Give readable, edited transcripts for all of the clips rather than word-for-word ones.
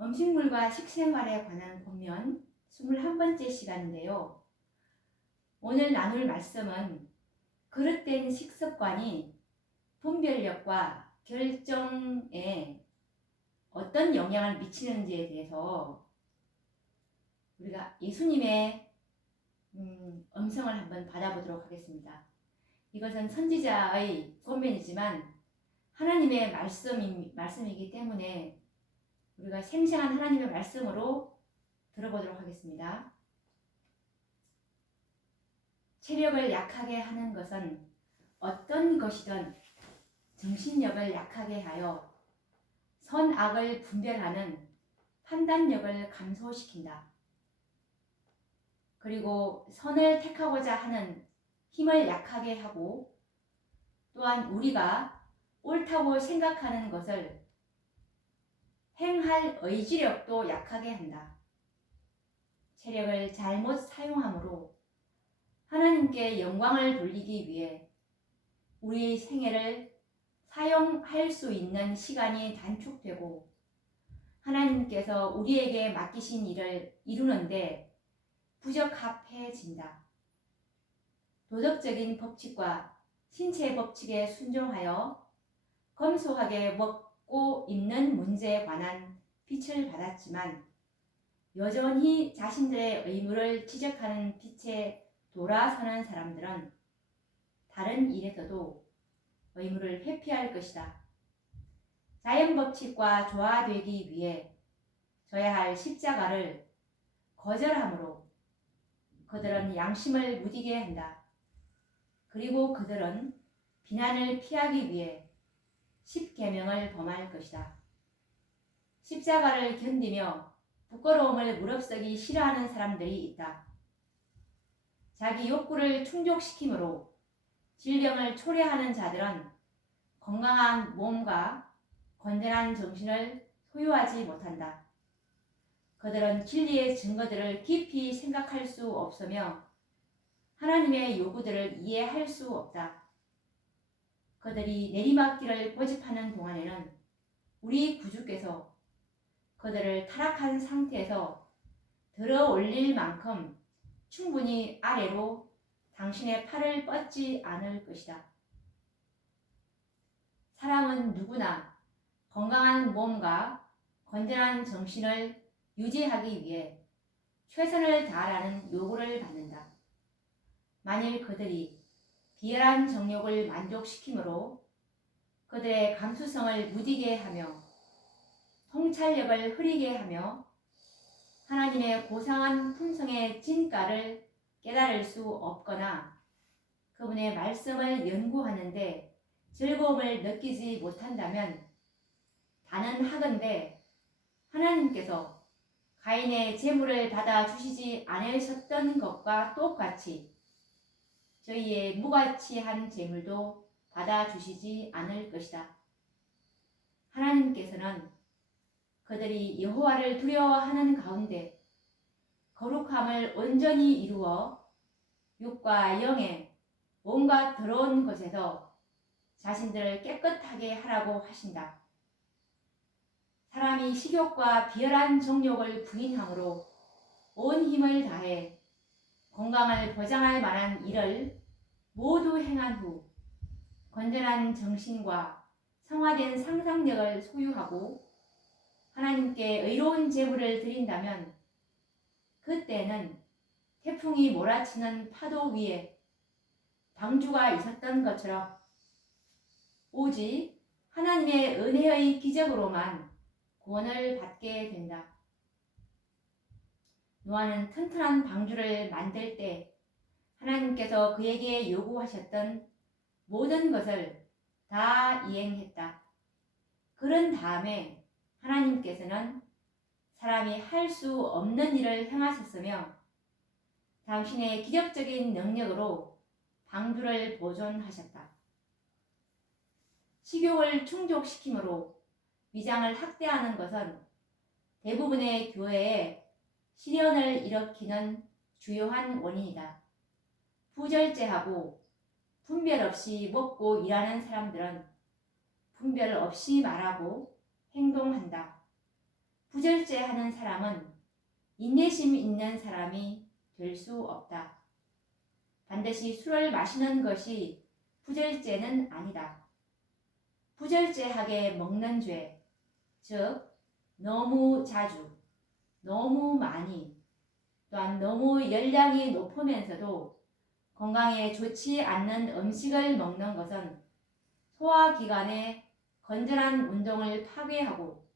음식물과 식생활에 관한 본면 21번째 시간인데요. 오늘 나눌 말씀은 그릇된 식습관이 분별력과 결정에 어떤 영향을 미치는지에 대해서 우리가 예수님의 음성을 한번 받아보도록 하겠습니다. 이것은 선지자의 권면이지만 하나님의 말씀이기 때문에 우리가 생생한 하나님의 말씀으로 들어보도록 하겠습니다. 체력을 약하게 하는 것은 어떤 것이든 정신력을 약하게 하여 선악을 분별하는 판단력을 감소시킨다. 그리고 선을 택하고자 하는 힘을 약하게 하고 또한 우리가 옳다고 생각하는 것을 행할 의지력도 약하게 한다. 체력을 잘못 사용함으로 하나님께 영광을 돌리기 위해 우리의 생애를 사용할 수 있는 시간이 단축되고 하나님께서 우리에게 맡기신 일을 이루는데 부적합해진다. 도덕적인 법칙과 신체 법칙에 순종하여 검소하게 먹고 입는 문제에 관한 빛을 받았지만 여전히 자신들의 의무를 지적하는 빛에 돌아서는 사람들은 다른 일에서도 의무를 회피할 것이다. 자연법칙과 조화되기 위해 져야 할 십자가를 거절함으로 그들은 양심을 무디게 한다. 그리고 그들은 비난을 피하기 위해 십계명을 범할 것이다. 십자가를 견디며 부끄러움을 무릅쓰기 싫어하는 사람들이 있다. 자기 욕구를 충족시키므로 질병을 초래하는 자들은 건강한 몸과 건전한 정신을 소유하지 못한다. 그들은 진리의 증거들을 깊이 생각할 수 없으며 하나님의 요구들을 이해할 수 없다. 그들이 내리막길을 고집하는 동안에는 우리 구주께서 그들을 타락한 상태에서 들어 올릴 만큼 충분히 아래로 당신의 팔을 뻗지 않을 것이다. 사람은 누구나 건강한 몸과 건전한 정신을 유지하기 위해 최선을 다하라는 요구를 받는다. 만일 그들이 비열한 정욕을 만족시키므로 그들의 감수성을 무디게 하며 통찰력을 흐리게 하며 하나님의 고상한 품성의 진가를 깨달을 수 없거나 그분의 말씀을 연구하는데 즐거움을 느끼지 못한다면 단언하건대 하나님께서 가인의 재물을 받아주시지 않으셨던 것과 똑같이 저희의 무가치한 재물도 받아주시지 않을 것이다. 하나님께서는 그들이 여호와를 두려워하는 가운데 거룩함을 온전히 이루어 육과 영의 온갖 더러운 것에서 자신들을 깨끗하게 하라고 하신다. 사람이 식욕과 비열한 정욕을 부인함으로 온 힘을 다해 건강을 보장할 만한 일을 모두 행한 후 건전한 정신과 성화된 상상력을 소유하고 하나님께 의로운 제물을 드린다면 그때는 태풍이 몰아치는 파도 위에 방주가 있었던 것처럼 오직 하나님의 은혜의 기적으로만 구원을 받게 된다. 노아는 튼튼한 방주를 만들 때 하나님께서 그에게 요구하셨던 모든 것을 다 이행했다. 그런 다음에 하나님께서는 사람이 할 수 없는 일을 행하셨으며 당신의 기적적인 능력으로 방주를 보존하셨다. 식욕을 충족시킴으로 위장을 학대하는 것은 대부분의 교회에 시련을 일으키는 주요한 원인이다. 부절제하고 분별 없이 먹고 일하는 사람들은 분별 없이 말하고 행동한다. 부절제하는 사람은 인내심 있는 사람이 될 수 없다. 반드시 술을 마시는 것이 부절제는 아니다. 부절제하게 먹는 죄, 즉 너무 자주, 너무 많이, 또한 너무 열량이 높으면서도 건강에 좋지 않는 음식을 먹는 것은 소화기관의 건전한 운동을 파괴하고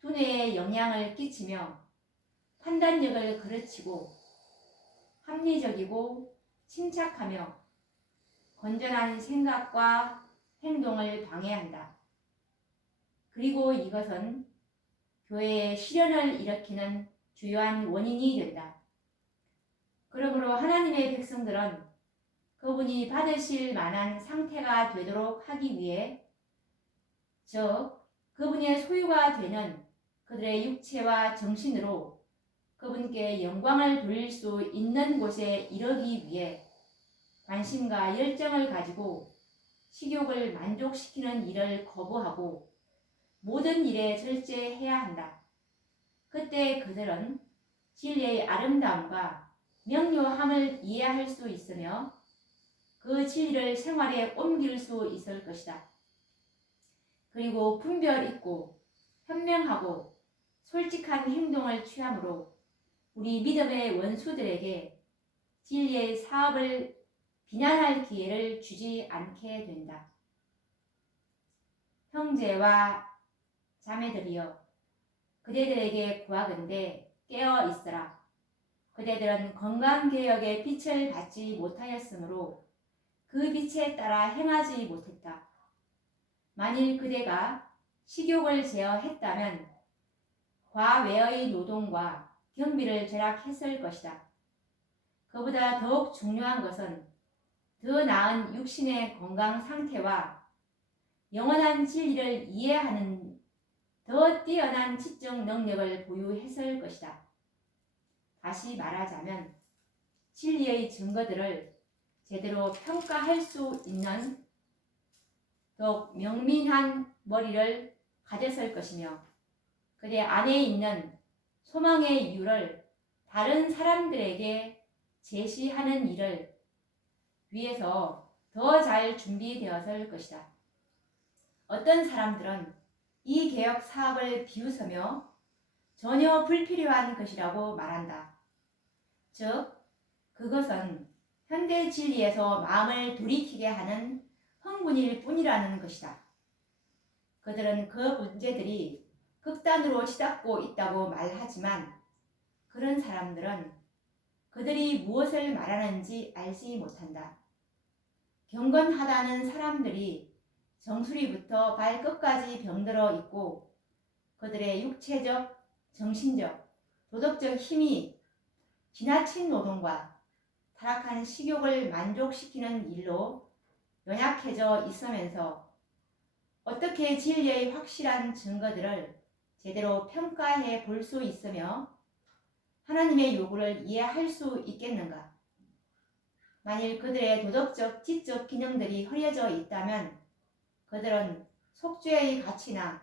두뇌에 영향을 끼치며 판단력을 그르치고 합리적이고 침착하며 건전한 생각과 행동을 방해한다. 그리고 이것은 교회에 시련을 일으키는 주요한 원인이 된다. 그러므로 하나님의 백성들은 그분이 받으실 만한 상태가 되도록 하기 위해, 즉 그분의 소유가 되는 그들의 육체와 정신으로 그분께 영광을 돌릴 수 있는 곳에 이르기 위해 관심과 열정을 가지고 식욕을 만족시키는 일을 거부하고 모든 일에 절제해야 한다. 그때 그들은 진리의 아름다움과 명료함을 이해할 수 있으며 그 진리를 생활에 옮길 수 있을 것이다. 그리고 분별 있고 현명하고 솔직한 행동을 취함으로 우리 믿음의 원수들에게 진리의 사업을 비난할 기회를 주지 않게 된다. 형제와 자매들이여, 그대들에게 구하건대 깨어 있으라. 그대들은 건강개혁의 빛을 받지 못하였으므로 그 빛에 따라 행하지 못했다. 만일 그대가 식욕을 제어했다면 과외의 노동과 경비를 절약했을 것이다. 그보다 더욱 중요한 것은 더 나은 육신의 건강 상태와 영원한 진리를 이해하는 더 뛰어난 지적 능력을 보유했을 것이다. 다시 말하자면 진리의 증거들을 제대로 평가할 수 있는 더욱 명민한 머리를 가졌을 것이며 그대 안에 있는 소망의 이유를 다른 사람들에게 제시하는 일을 위해서 더 잘 준비되었을 것이다. 어떤 사람들은 이 개혁 사업을 비웃으며 전혀 불필요한 것이라고 말한다. 즉, 그것은 현대 진리에서 마음을 돌이키게 하는 흥분일 뿐이라는 것이다. 그들은 그 문제들이 극단으로 치닫고 있다고 말하지만 그런 사람들은 그들이 무엇을 말하는지 알지 못한다. 경건하다는 사람들이 정수리부터 발끝까지 병들어 있고 그들의 육체적, 정신적, 도덕적 힘이 지나친 노동과 타락한 식욕을 만족시키는 일로 연약해져 있으면서 어떻게 진리의 확실한 증거들을 제대로 평가해 볼 수 있으며 하나님의 요구를 이해할 수 있겠는가? 만일 그들의 도덕적, 지적 기능들이 흐려져 있다면 그들은 속죄의 가치나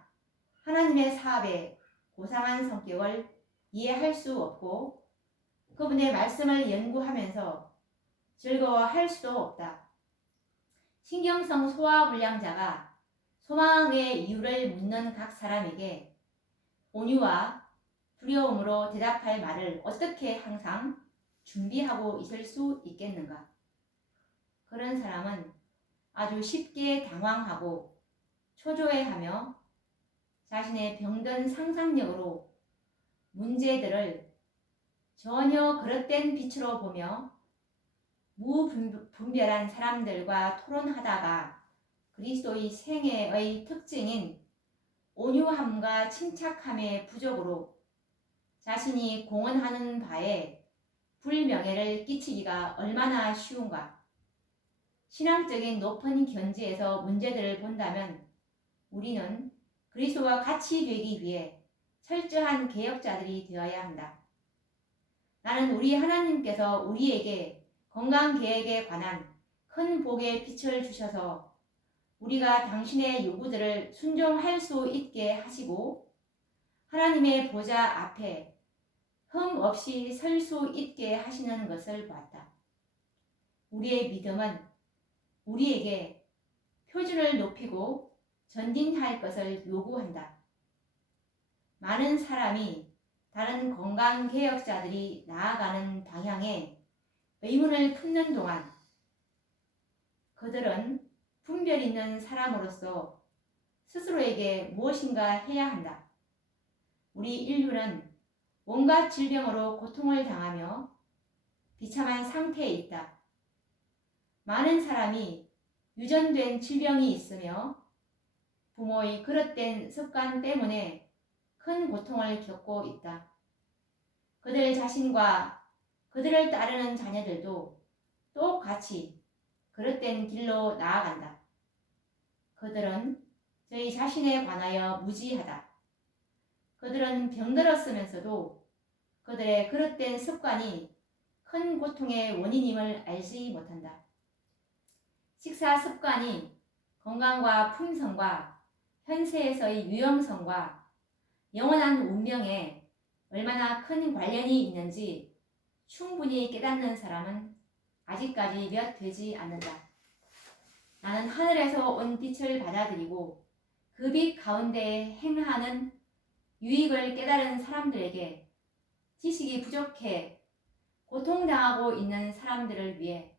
하나님의 사업의 고상한 성격을 이해할 수 없고 그분의 말씀을 연구하면서 즐거워할 수도 없다. 신경성 소화불량자가 소망의 이유를 묻는 각 사람에게 온유와 두려움으로 대답할 말을 어떻게 항상 준비하고 있을 수 있겠는가? 그런 사람은 아주 쉽게 당황하고 초조해하며 자신의 병든 상상력으로 문제들을 전혀 그릇된 빛으로 보며 무분별한 사람들과 토론하다가 그리스도의 생애의 특징인 온유함과 침착함의 부족으로 자신이 공언하는 바에 불명예를 끼치기가 얼마나 쉬운가. 신앙적인 높은 견지에서 문제들을 본다면 우리는 그리스도와 같이 되기 위해 철저한 개혁자들이 되어야 한다. 나는 우리 하나님께서 우리에게 건강계획에 관한 큰 복의 빛을 주셔서 우리가 당신의 요구들을 순종할 수 있게 하시고 하나님의 보좌 앞에 흠 없이 설 수 있게 하시는 것을 보았다. 우리의 믿음은 우리에게 표준을 높이고 전진할 것을 요구한다. 많은 사람이 다른 건강개혁자들이 나아가는 방향에 의문을 품는 동안 그들은 분별 있는 사람으로서 스스로에게 무엇인가 해야 한다. 우리 인류는 온갖 질병으로 고통을 당하며 비참한 상태에 있다. 많은 사람이 유전된 질병이 있으며 부모의 그릇된 습관 때문에 큰 고통을 겪고 있다. 그들 자신과 그들을 따르는 자녀들도 똑같이 그릇된 길로 나아간다. 그들은 저희 자신에 관하여 무지하다. 그들은 병들었으면서도 그들의 그릇된 습관이 큰 고통의 원인임을 알지 못한다. 식사 습관이 건강과 품성과 현세에서의 유용성과 영원한 운명에 얼마나 큰 관련이 있는지 충분히 깨닫는 사람은 아직까지 몇 되지 않는다. 나는 하늘에서 온 빛을 받아들이고 그 빛 가운데 행하는 유익을 깨달은 사람들에게 지식이 부족해 고통당하고 있는 사람들을 위해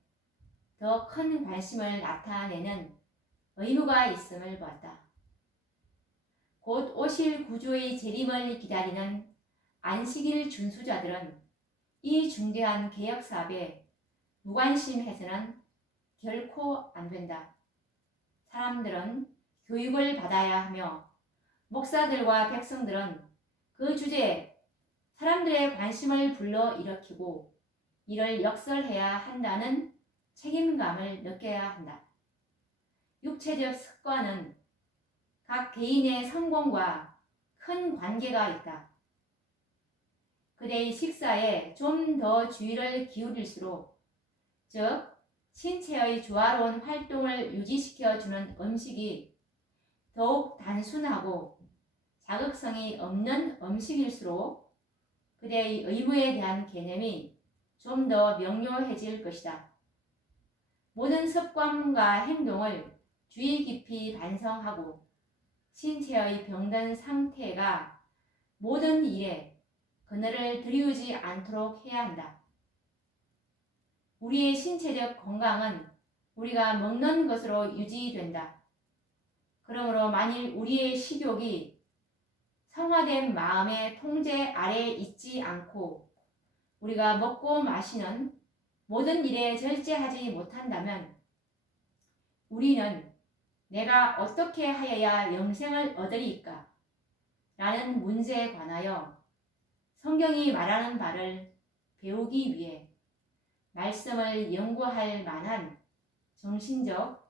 더 큰 관심을 나타내는 의무가 있음을 보았다. 곧 오실 구주의 재림을 기다리는 안식일 준수자들은 이 중대한 개혁사업에 무관심해서는 결코 안 된다. 사람들은 교육을 받아야 하며 목사들과 백성들은 그 주제에 사람들의 관심을 불러일으키고 이를 역설해야 한다는 책임감을 느껴야 한다. 육체적 습관은 각 개인의 성공과 큰 관계가 있다. 그대의 식사에 좀 더 주의를 기울일수록, 즉 신체의 조화로운 활동을 유지시켜주는 음식이 더욱 단순하고 자극성이 없는 음식일수록 그대의 의무에 대한 개념이 좀 더 명료해질 것이다. 모든 습관과 행동을 주의 깊이 반성하고 신체의 병든 상태가 모든 일에 그늘을 들이우지 않도록 해야 한다. 우리의 신체적 건강은 우리가 먹는 것으로 유지된다. 그러므로 만일 우리의 식욕이 성화된 마음의 통제 아래에 있지 않고 우리가 먹고 마시는 모든 일에 절제하지 못한다면 우리는 내가 어떻게 하여야 영생을 얻으리까? 라는 문제에 관하여 성경이 말하는 바를 배우기 위해 말씀을 연구할 만한 정신적,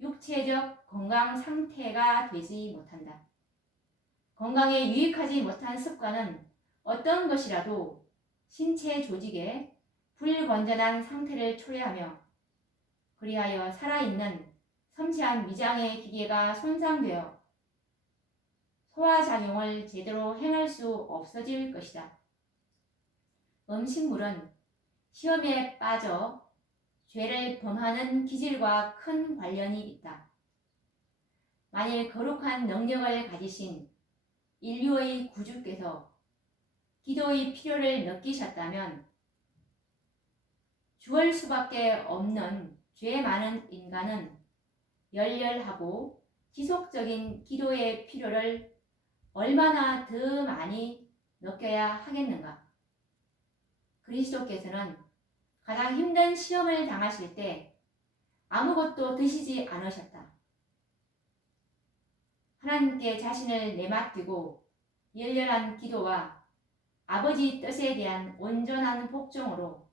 육체적 건강 상태가 되지 못한다. 건강에 유익하지 못한 습관은 어떤 것이라도 신체 조직에 불건전한 상태를 초래하며 그리하여 살아있는 섬세한 위장의 기계가 손상되어 소화작용을 제대로 행할 수 없어질 것이다. 음식물은 시험에 빠져 죄를 범하는 기질과 큰 관련이 있다. 만일 거룩한 능력을 가지신 인류의 구주께서 기도의 필요를 느끼셨다면 죽을 수밖에 없는 죄 많은 인간은 열렬하고 지속적인 기도의 필요를 얼마나 더 많이 느껴야 하겠는가? 그리스도께서는 가장 힘든 시험을 당하실 때 아무것도 드시지 않으셨다. 하나님께 자신을 내맡기고 열렬한 기도와 아버지 뜻에 대한 온전한 복종으로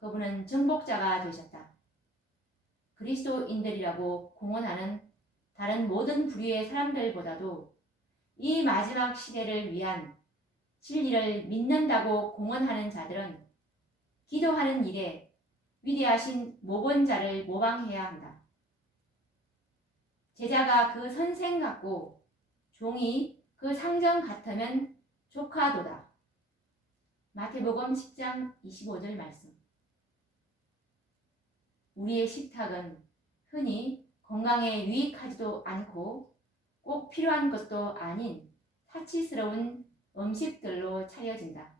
그분은 정복자가 되셨다. 그리스도인들이라고 공언하는 다른 모든 부류의 사람들보다도 이 마지막 시대를 위한 진리를 믿는다고 공언하는 자들은 기도하는 일에 위대하신 모본자를 모방해야 한다. 제자가 그 선생 같고 종이 그 상정 같으면 조카도다. 마태복음 10장 25절 말씀. 우리의 식탁은 흔히 건강에 유익하지도 않고 꼭 필요한 것도 아닌 사치스러운 음식들로 차려진다.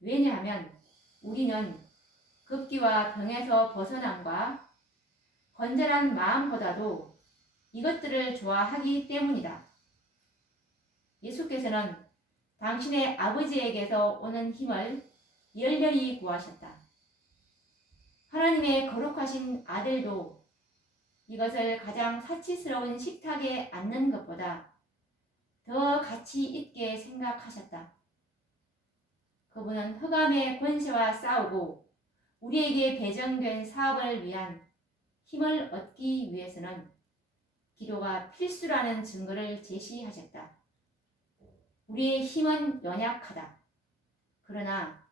왜냐하면 우리는 급기와 병에서 벗어남과 건전한 마음보다도 이것들을 좋아하기 때문이다. 예수께서는 당신의 아버지에게서 오는 힘을 열렬히 구하셨다. 하나님의 거룩하신 아들도 이것을 가장 사치스러운 식탁에 앉는 것보다 더 가치 있게 생각하셨다. 그분은 흑암의 권세와 싸우고 우리에게 배정된 사업을 위한 힘을 얻기 위해서는 기도가 필수라는 증거를 제시하셨다. 우리의 힘은 연약하다. 그러나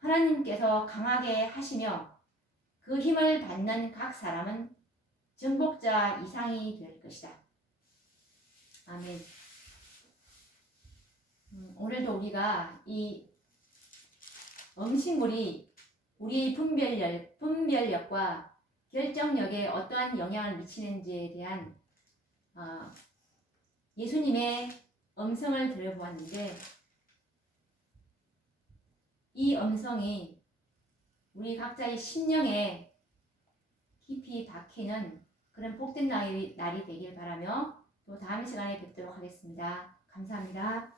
하나님께서 강하게 하시며 그 힘을 받는 각 사람은 정복자 이상이 될 것이다. 아멘. 오늘도 우리가 이 음식물이 우리 분별력과 결정력에 어떠한 영향을 미치는지에 대한 예수님의 음성을 들어보았는데, 이 음성이 우리 각자의 심령에 깊이 박히는 그런 복된 날이 되길 바라며 또 다음 시간에 뵙도록 하겠습니다. 감사합니다.